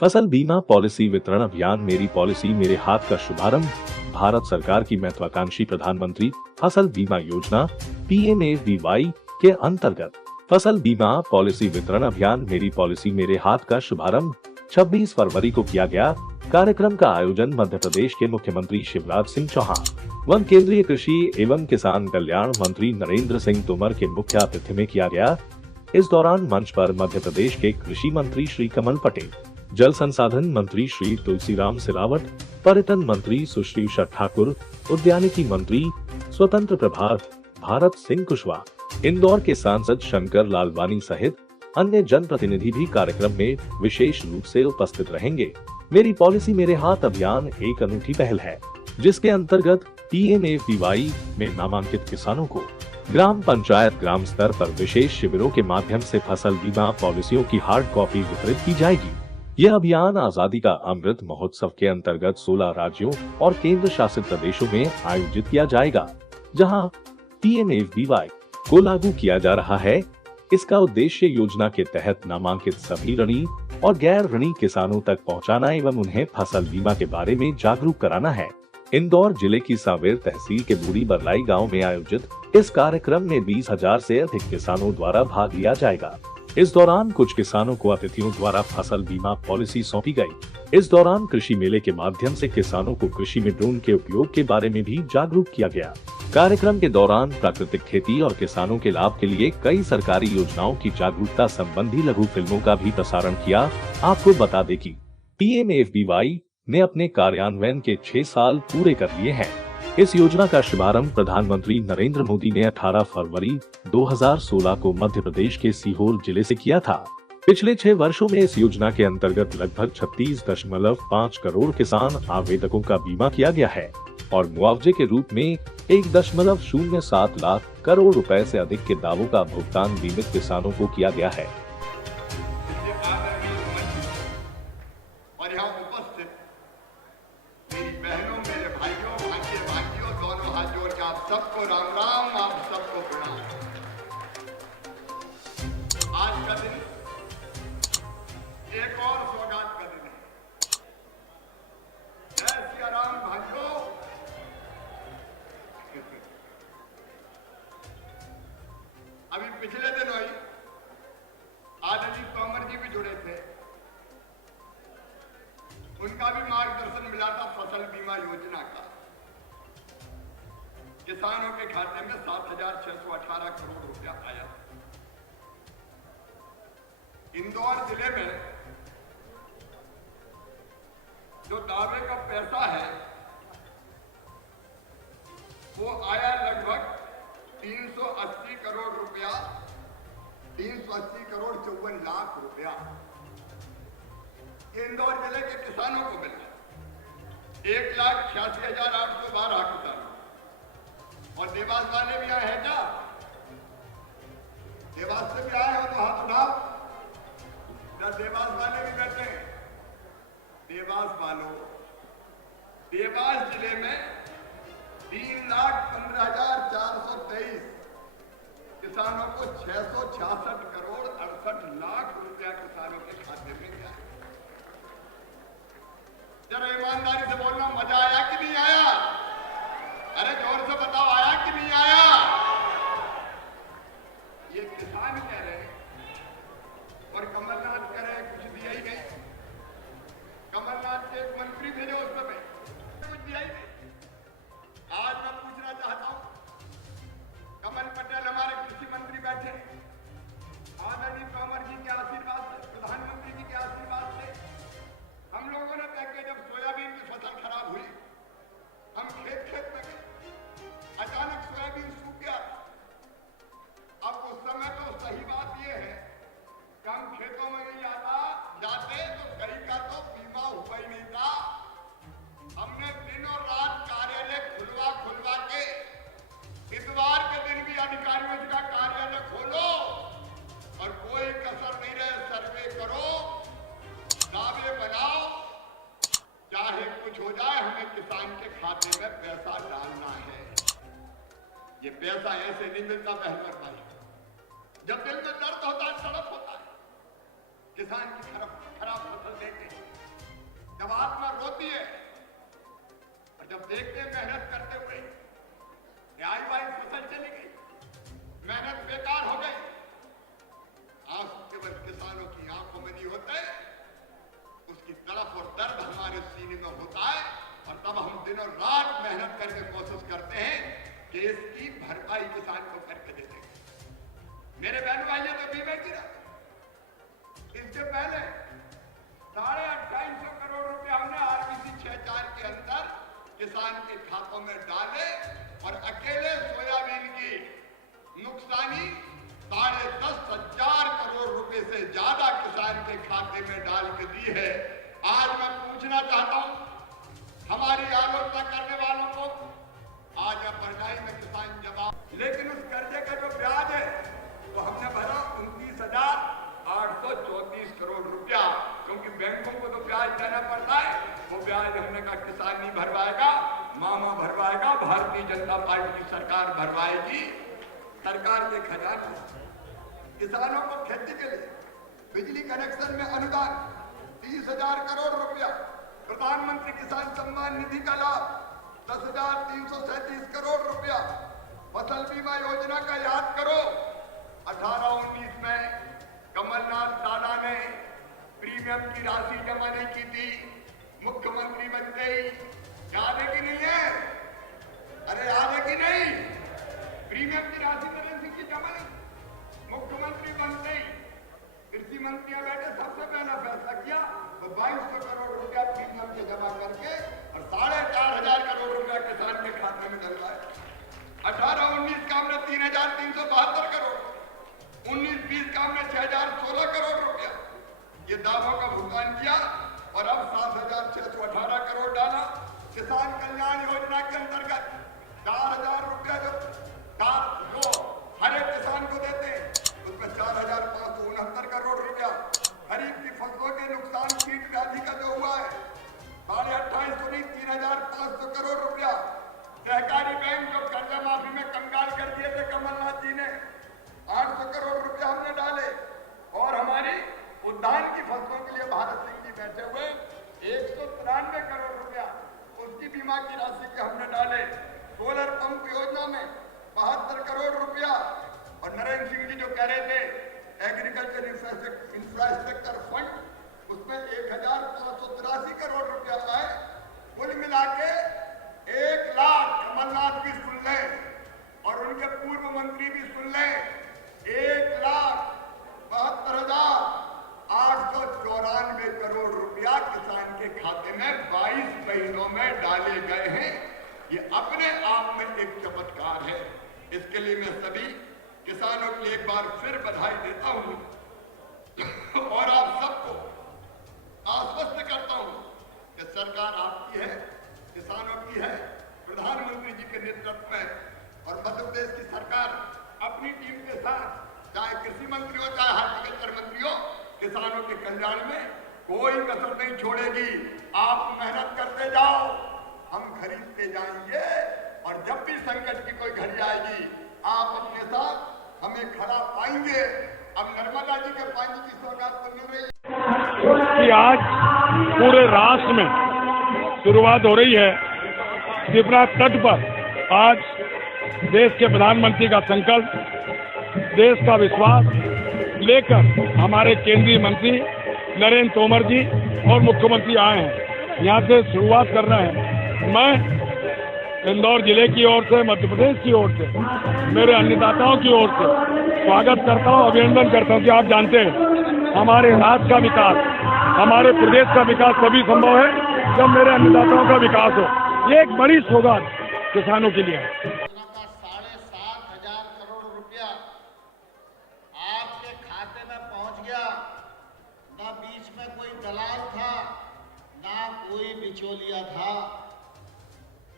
फसल बीमा पॉलिसी वितरण अभियान मेरी पॉलिसी मेरे हाथ का शुभारंभ। भारत सरकार की महत्वाकांक्षी प्रधानमंत्री फसल बीमा योजना PMAVY के अंतर्गत फसल बीमा पॉलिसी वितरण अभियान मेरी पॉलिसी मेरे हाथ का शुभारंभ 26 फरवरी को किया गया। कार्यक्रम का आयोजन मध्य प्रदेश के मुख्यमंत्री शिवराज सिंह चौहान व केंद्रीय कृषि एवं किसान कल्याण मंत्री नरेंद्र सिंह तोमर के मुख्य आतिथ्य में किया गया। इस दौरान मंच पर मध्य प्रदेश के कृषि मंत्री श्री कमल पटेल, जल संसाधन मंत्री श्री तुलसीराम सिलावट, पर्यटन मंत्री सुश्री उषा ठाकुर, उद्यानिकी मंत्री स्वतंत्र प्रभार भारत सिंह कुशवाहा, इंदौर के सांसद शंकर लालवानी सहित अन्य जनप्रतिनिधि भी कार्यक्रम में विशेष रूप से उपस्थित रहेंगे। मेरी पॉलिसी मेरे हाथ अभियान एक अनूठी पहल है, जिसके अंतर्गत PMAVY में नामांकित किसानों को ग्राम पंचायत ग्राम स्तर पर विशेष शिविरों के माध्यम से फसल बीमा पॉलिसियों की हार्ड कॉपी वितरित की जाएगी। यह अभियान आजादी का अमृत महोत्सव के अंतर्गत 16 राज्यों और केंद्र शासित प्रदेशों में आयोजित किया जाएगा, जहां PMAVY को लागू किया जा रहा है। इसका उद्देश्य योजना के तहत नामांकित सभी ऋणी और गैर ऋणी किसानों तक पहुंचाना एवं उन्हें फसल बीमा के बारे में जागरूक कराना है। इंदौर जिले की सांवेर तहसील के बूढ़ी बरलाई गांव में आयोजित इस कार्यक्रम में 20,000 से अधिक किसानों द्वारा भाग लिया जाएगा। इस दौरान कुछ किसानों को अतिथियों द्वारा फसल बीमा पॉलिसी सौंपी गई। इस दौरान कृषि मेले के माध्यम से किसानों को कृषि में ड्रोन के उपयोग के बारे में भी जागरूक किया गया। कार्यक्रम के दौरान प्राकृतिक खेती और किसानों के लाभ के लिए कई सरकारी योजनाओं की जागरूकता संबंधी लघु फिल्मों का भी प्रसारण किया। आपको बता दें कि PMAVY ने अपने कार्यान्वयन के 6 साल पूरे कर लिए हैं। इस योजना का शुभारंभ प्रधानमंत्री नरेंद्र मोदी ने 18 फरवरी 2016 को मध्य प्रदेश के सीहोर जिले से किया था। पिछले 6 वर्षों में इस योजना के अंतर्गत लगभग 36.5 करोड़ किसान आवेदकों का बीमा किया गया है और मुआवजे के रूप में 1.07 लाख करोड़ रुपए से अधिक के दावों का भुगतान बीमित किसानों को किया गया है। और यहाँ उपस्थित मेरी बहनों, मेरे भाइयों, भांजियों दोनों हाथ जोड़ के आप सबको राम राम, आप सबको प्रणाम। आज का दिन एक और सौगात का दिन है। जय सिया राम भाइयों। अभी पिछले दिन हुई आदरणीय तोमर जी भी जुड़े थे, उनका भी मार्गदर्शन मिला था फसल बीमा योजना का। किसानों के खाते में 7,618 करोड़ रुपया आया। इंदौर जिले में जो दावे का पैसा है वो आया लगभग 380 करोड़ रुपया, 380 करोड़ 54 लाख रुपया इंदौर जिले के किसानों को मिला। 1,86,812 किसान और देवास वाले भी आए हैं क्या? देवास से भी आए हो तो हाथ उठाओ। देवास वाले भी बैठे हैं। देवास वालों, देवास जिले में 3,15,423 किसानों को 666 करोड़ 68 लाख रुपया किसानों के खाते में गया। जरा ईमानदारी से बोलना, मजा आया कि नहीं आया? अरे जोर से बताओ, आया कि नहीं आया? ये किसान कह रहे हैं और कमलनाथ कह रहे हैं कुछ दिया ही नहीं। कमलनाथ के एक मंत्री भेजे उस पर कुछ दिया ही नहीं। आज मैं पूछना चाहता हूं, कमल पटेल हमारे कृषि मंत्री बैठे, आदरणीय तोमर जी के आशीर्वाद से, प्रधानमंत्री जी के आशीर्वाद से हम लोगों ने तय किया। जब सोयाबीन की फसल खराब हुई, हम खेत में गए, अचानक सोयाबीन सूख गया। अब उस समय तो सही बात यह है कि हम खेतों में नहीं जाते तो कहीं का तो बीमा हुआ ही नहीं था। हमने दिन और रात कार्यालय खुलवा के, इतवार के दिन भी अधिकारियों का कार्यालय खोलो और कोई कसर नहीं रहे, सर्वे करो, दावे बनाओ, चाहे कुछ हो जाए, हमें किसान के खाते में पैसा डालना है। ये पैसा ऐसे नहीं मिलता बहन और भाई। जब दिल में दर्द होता है, तड़प होता है, किसान की खराब फसल देखे हमारे सीने में होता है और तब हम दिनों रात मेहनत करके कोशिश करते हैं कि इसकी भरपाई किसान को करके देते हैं। मेरे बहन भाइयों तो बीमे की राशि इससे पहले 250 करोड़ रुपए हमने आरबीसी 6-4 के अंदर किसान के खातों में डाले और अकेले सोयाबीन की नुकसानी 10,500 करोड़ रुपए से ज्यादा किसान के खाते में डाल के दी है। आज मैं पूछना चाहता हूं हमारी आलोचना करने वालों को, आज बरगाई में किसान जवाब, लेकिन उस कर्जे का जो ब्याज है वो हमने भरा 29,834 करोड़ रुपया, क्योंकि बैंकों को तो ब्याज देना पड़ता है। वो ब्याज हमने कहा किसान नहीं भरवाएगा, मामा भरवाएगा, भारतीय जनता पार्टी की सरकार भरवाएगी। सरकार के खजाने किसानों को खेती के लिए बिजली कनेक्शन में अनुदान 30,000 करोड़ रुपया, प्रधानमंत्री किसान सम्मान निधि का लाभ 10,337 करोड़ रुपया, फसल बीमा योजना का याद करो 18-19 में कमलनाथ दादा ने प्रीमियम की राशि जमा नहीं की थी, मुख्यमंत्री बनते ही, याद है कि नहीं है? अरे याद है कि नहीं? प्रीमियम की राशि नरेंद्र सिंह की जमा नहीं, मुख्यमंत्री बनते ही कृषि मंत्री बैठे सबसे पहला फैसला किया तो 2200 करोड़ रुपया प्रीमियम के जमा करके और 4,500 करोड़ रुपया किसान के खाते में डलवाए। 18-19 का हमने 3,372 करोड़, 19-20 का हमने 6,016 करोड़ रुपया ये दावों का भुगतान किया और अब 7,618 करोड़ डाला। किसान कल्याण योजना के अंतर्गत 4,000 रुपया जो हर एक किसान को देते हैं उसमें 4,569 करोड़ रुपया, खरीफ की फसलों के नुकसान कीट व्याधि का जो हुआ है 28,29 3,500 करोड़ रुपया, सहकारी बैंक जो कर्जा माफी में कंगाल कर दिए थे कमलनाथ जी ने 800 करोड़ रुपया हमने डाले और हमारी उद्यान की फसलों के लिए भारत सिंह जी बैठे हुए 193 करोड़ रुपया उसकी बीमा की राशि के हमने डाले। सोलर पंप योजना में 72 करोड़ रुपया और नरेंद्र सिंह जी जो कह रहे थे एग्रीकल्चर इंफ्रास्ट्रक्चर फंड उसमें 1,583 करोड़ रुपया आए। कुल मिला के 1 लाख, कमलनाथ भी सुन लें और उनके पूर्व मंत्री भी सुन लें, 1,72,894 करोड़ रुपया किसान के खाते में 22 महीनों में डाले गए हैं। ये अपने आप में एक चमत्कार है। इसके लिए मैं सभी किसानों के लिए एक बार फिर बधाई देता हूं और आप सबको आश्वस्त करता हूं कि सरकार आपकी है, किसानों की है, प्रधानमंत्री जी के नेतृत्व में और मध्य प्रदेश की सरकार अपनी टीम के साथ, चाहे कृषि मंत्री हो चाहे हार्टिकल्चर मंत्री हो, किसानों के कल्याण में कोई कसर नहीं छोड़ेगी। आप मेहनत करते जाओ, हम खरीदते जाएंगे और जब भी संकट की कोई घड़ी आएगी आप अपने साथ हमें खड़ा पाएंगे। अब नर्मदा जी के पानी की सौगात तो मिल रही है कि आज पूरे राष्ट्र में शुरुआत हो रही है। शिप्रा तट पर आज देश के प्रधानमंत्री का संकल्प, देश का विश्वास लेकर हमारे केंद्रीय मंत्री नरेंद्र तोमर जी और मुख्यमंत्री आए हैं, यहाँ से शुरुआत कर रहे हैं। मैं इंदौर जिले की ओर से, मध्य प्रदेश की ओर से, मेरे अन्नदाताओं की ओर से स्वागत करता हूँ, अभिनंदन करता हूँ कि आप जानते हैं हमारे राज्य का विकास, हमारे प्रदेश का विकास तभी संभव है जब मेरे अन्नदाताओं का विकास हो। ये एक बड़ी सौगात किसानों के लिए है। 7,500 करोड़ रुपया आपके खाते में पहुंच गया। ना बीच में कोई दलाल था, ना कोई बिचौलिया था।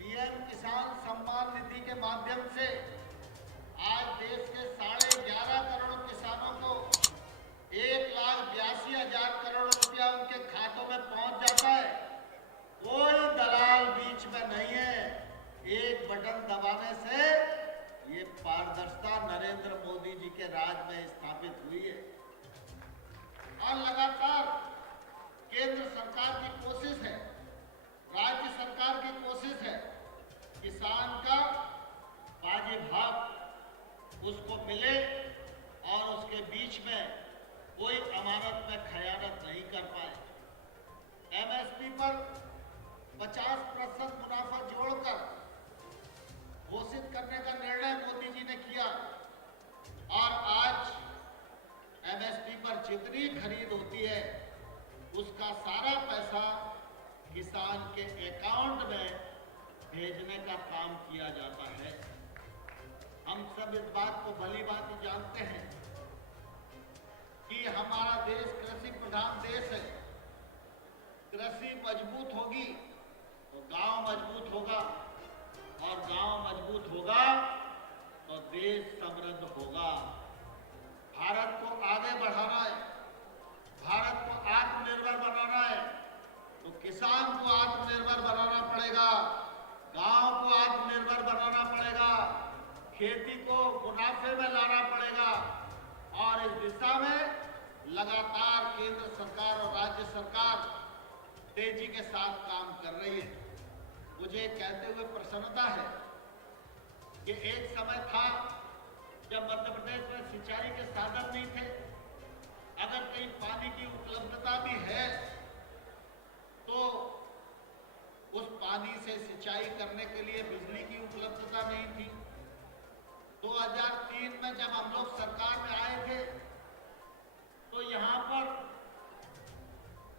पीएम किसान सम्मान निधि के माध्यम से आज देश के 11.5 करोड़ किसानों को 1,82,000 करोड़ रुपया उनके खातों में पहुंच जाता है। कोई दलाल बीच में नहीं है। एक बटन दबाने से ये पारदर्शिता नरेंद्र मोदी जी के राज में स्थापित हुई है। और लगातार केंद्र सरकार की कोशिश है, राज्य सरकार की कोशिश है, किसान का वाजिब हक उसको मिले और उसके बीच में कोई अमानत में खयानत नहीं कर पाए। एमएसपी पर 50% मुनाफा जोड़कर घोषित करने का निर्णय मोदी जी ने किया और आज एमएसपी पर जितनी खरीद होती है उसका सारा पैसा किसान के अकाउंट में भेजने का काम किया जाता है। हम सब इस बात को भली भांति जानते हैं कि हमारा देश कृषि प्रधान देश है। कृषि मजबूत होगी तो गांव मजबूत होगा और गांव मजबूत होगा तो देश समृद्ध होगा। भारत को आगे बढ़ाना है, भारत को आत्मनिर्भर बनाना है तो किसान को आत्मनिर्भर बनाना पड़ेगा, गांव को आत्मनिर्भर बनाना पड़ेगा, खेती को मुनाफे में लाना पड़ेगा और इस दिशा में लगातार केंद्र सरकार और राज्य सरकार तेजी के साथ काम कर रही है। मुझे कहते हुए प्रसन्नता है कि एक समय था जब मध्य प्रदेश में सिंचाई के साधन नहीं थे। अगर कहीं पानी की उपलब्धता भी है तो उस पानी से सिंचाई करने के लिए बिजली की उपलब्धता नहीं थी। 2003 में जब हम लोग सरकार में आए थे तो यहाँ पर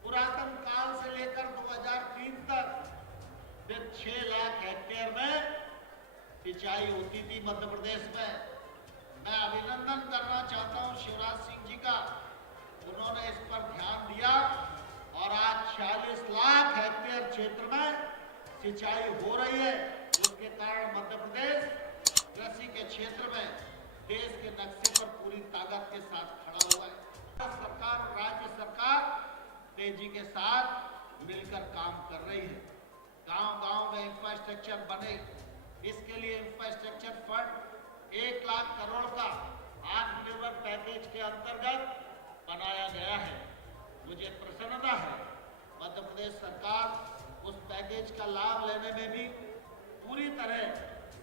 पुरातन काल से लेकर 2003 तक सिर्फ 6 लाख हेक्टेयर में सिंचाई होती थी मध्य प्रदेश में। मैं अभिनंदन करना चाहता हूँ शिवराज सिंह जी का, उन्होंने इस पर ध्यान दिया और आज 46 लाख हेक्टेयर क्षेत्र में सिंचाई हो रही है, जिसके कारण मध्य प्रदेश कृषि के क्षेत्र में देश के नक्शे पर पूरी ताकत के साथ खड़ा हुआ है। सरकार और राज्य सरकार तेजी के साथ मिलकर काम कर रही है। गांव-गांव में इंफ्रास्ट्रक्चर बने, इसके लिए इंफ्रास्ट्रक्चर फंड 1 लाख करोड़ का आत्मनिर्भर पैकेज के अंतर्गत बनाया गया है। मुझे प्रसन्नता है मध्य प्रदेश सरकार उस पैकेज का लाभ लेने में भी पूरी तरह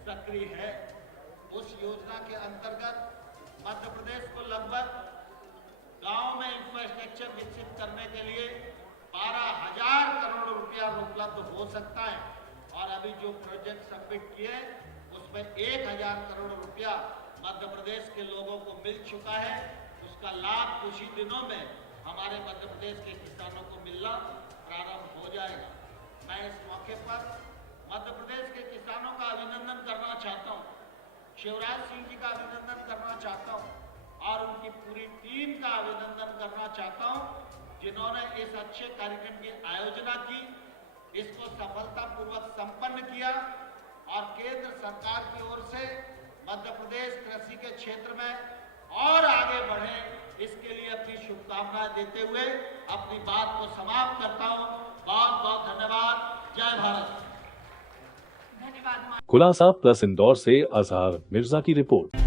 सक्रिय है। उस योजना के अंतर्गत मध्य प्रदेश को लगभग गांव में इंफ्रास्ट्रक्चर विकसित करने के लिए 12,000 करोड़ रुपया उपलब्ध हो सकता है और अभी जो प्रोजेक्ट सबमिट किए उसमें 1,000 करोड़ रुपया मध्य प्रदेश के लोगों को मिल चुका है। उसका लाभ कुछ ही दिनों में हमारे मध्य प्रदेश के किसानों को मिलना प्रारंभ हो जाएगा। मैं इस मौके पर मध्य प्रदेश के किसानों का अभिनंदन करना चाहता हूँ, शिवराज सिंह जी का अभिनंदन करना चाहता हूँ और उनकी पूरी टीम का अभिनंदन करना चाहता हूँ, जिन्होंने इस अच्छे कार्यक्रम की आयोजना की, इसको सफलतापूर्वक संपन्न किया और केंद्र सरकार की ओर से मध्य प्रदेश कृषि के क्षेत्र में और आगे बढ़े, इसके लिए अपनी शुभकामनाएं देते हुए अपनी बात को समाप्त करता हूं। बहुत बहुत धन्यवाद। जय भारत। खुलासा प्लस इंदौर से अजहर मिर्जा की रिपोर्ट।